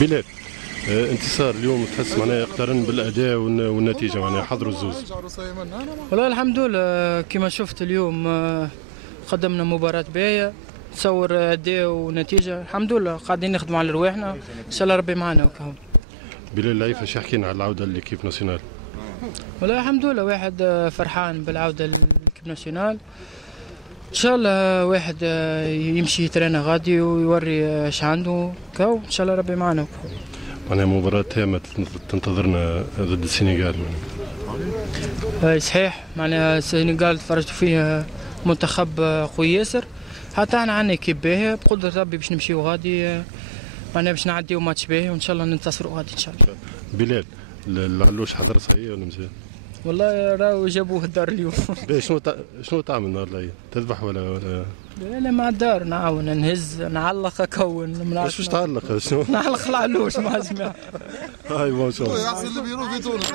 بلال، انتصار اليوم تحس معناها يقترن بالاداء والنتيجه، معناها حضروا الزوز. والله الحمد لله كما شفت اليوم قدمنا مباراة باهية، تصور اداء ونتيجة الحمد لله، قاعدين نخدموا على رواحنا ان شاء الله ربي معنا وكهو. بلال اللعيبه اش يحكينا على العوده للكيف ناسيونال؟ والله الحمد لله واحد فرحان بالعودة للكيف ناسيونال، ان شاء الله واحد يمشي يترينا غادي ويوري اش عنده كهو، ان شاء الله ربي معنا وكهو. معناها مباراة هامة تنتظرنا ضد السنغال. صحيح، معناها السنغال تفرجت فيه منتخب قوي ياسر، حتى احنا عندنا كيب باهي بقدرة ربي باش نمشيو غادي، معناها باش نعديو ماتش باهي وان شاء الله ننتصروا غادي ان شاء الله. بلال، العلوش حضر صحيح ولا مزال؟ والله راهو جابوه الدار اليوم. شنو تعمل النهار اللي تذبح ولا؟ لا مع الدار نعاون نهز نعلق اكون. باش تعلق شنو؟ نعلق العلوش مع الجماعه. هاي ما شاء الله. هو يحسن البيرو في تونس.